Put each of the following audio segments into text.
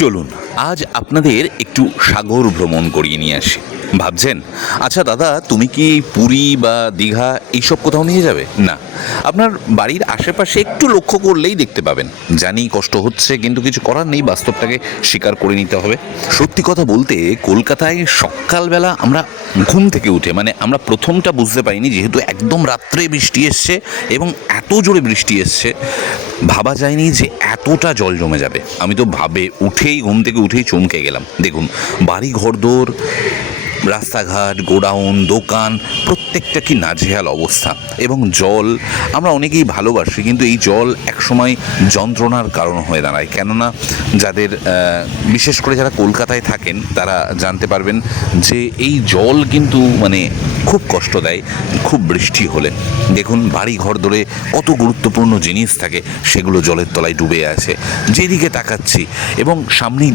চলুন আজ আপনাদের একটু সাগর ভ্রমণ করিয়ে নিয়ে আসি। ভাবছেন, আচ্ছা দাদা, তুমি কি পুরী বা দীঘা এইসব কোথাও নিয়ে যাবে? না, আপনার বাড়ির আশেপাশে একটু লক্ষ্য করলেই দেখতে পাবেন। জানি কষ্ট হচ্ছে, কিন্তু কিছু করার নেই, বাস্তবটাকে স্বীকার করে নিতে হবে। সত্যি কথা বলতে কলকাতায় সকালবেলা আমরা ঘুম থেকে উঠে, মানে আমরা প্রথমটা বুঝতে পারিনি, যেহেতু একদম রাত্রে বৃষ্টি এসছে এবং এত জোরে বৃষ্টি এসছে, ভাবা যায়নি যে এতটা জল জমে যাবে। আমি তো ঘুম থেকে উঠেই চমকে গেলাম। দেখুন, বাড়ি ঘরদোর, রাস্তাঘাট, গোডাউন, দোকান, প্রত্যেকটা কি নাজেহাল অবস্থা। এবং জল আমরা অনেকেই ভালোবাসি, কিন্তু এই জল একসময় যন্ত্রণার কারণ হয়ে দাঁড়ায়। কেননা যাদের বিশেষ করে যারা কলকাতায় থাকেন তারা জানতে পারবেন যে এই জল কিন্তু মানে খুব কষ্ট দেয় খুব বৃষ্টি হলে। দেখুন, বাড়ি ঘর ধরে কত গুরুত্বপূর্ণ জিনিস থাকে, সেগুলো জলের তলায় ডুবে আছে। যেদিকে তাকাচ্ছি, এবং সামনেই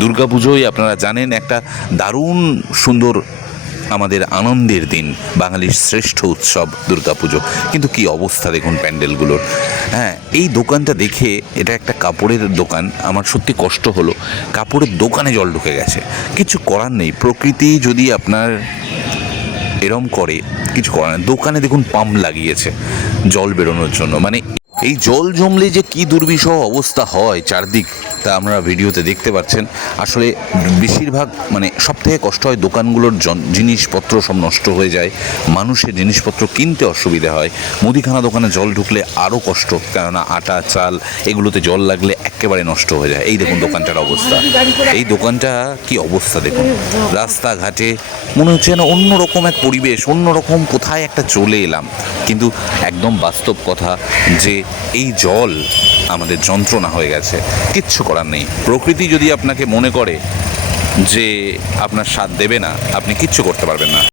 দুর্গাপুজোয় আপনারা জানেন একটা দারুণ সুন্দর আমাদের আনন্দের দিন, বাঙালির শ্রেষ্ঠ উৎসব দুর্গাপুজো। কিন্তু কি অবস্থা দেখুন প্যান্ডেলগুলোর। হ্যাঁ, এই দোকানটা দেখে, এটা একটা কাপড়ের দোকান, আমার সত্যি কষ্ট হলো। কাপড়ের দোকানে জল ঢুকে গেছে। কিছু করার নেই, প্রকৃতি যদি আপনার এরম করে, কিছু করার নেই। দোকানে দেখুন পাম্প লাগিয়েছে জল বেরোনোর জন্য। মানে এই জল জমলে যে কি দুর্বিষহ অবস্থা হয় চারদিক, তা আমরা ভিডিওতে দেখতে পাচ্ছেন। আসলে বেশিরভাগ মানে সবথেকে কষ্ট হয় দোকানগুলোর জিনিসপত্র সব নষ্ট হয়ে যায়, মানুষের জিনিসপত্র কিনতে অসুবিধা হয়। মুদিখানা দোকানে জল ঢুকলে আরও কষ্ট, কেননা আটা চাল এগুলোতে জল লাগলে একেবারে নষ্ট হয়ে যায়। এই দেখুন দোকানটার অবস্থা, এই দোকানটা কি অবস্থা দেখুন। রাস্তাঘাটে মনে হচ্ছে না অন্যরকম এক পরিবেশ, অন্যরকম কোথায় একটা চলে এলাম। কিন্তু একদম বাস্তব কথা যে এই জল আমাদের যন্ত্রণা হয়ে গেছে, কিচ্ছু করার নেই। প্রকৃতি যদি আপনাকে মনে করে যে আপনার সাথ দেবে না, আপনি কিচ্ছু করতে পারবেন না।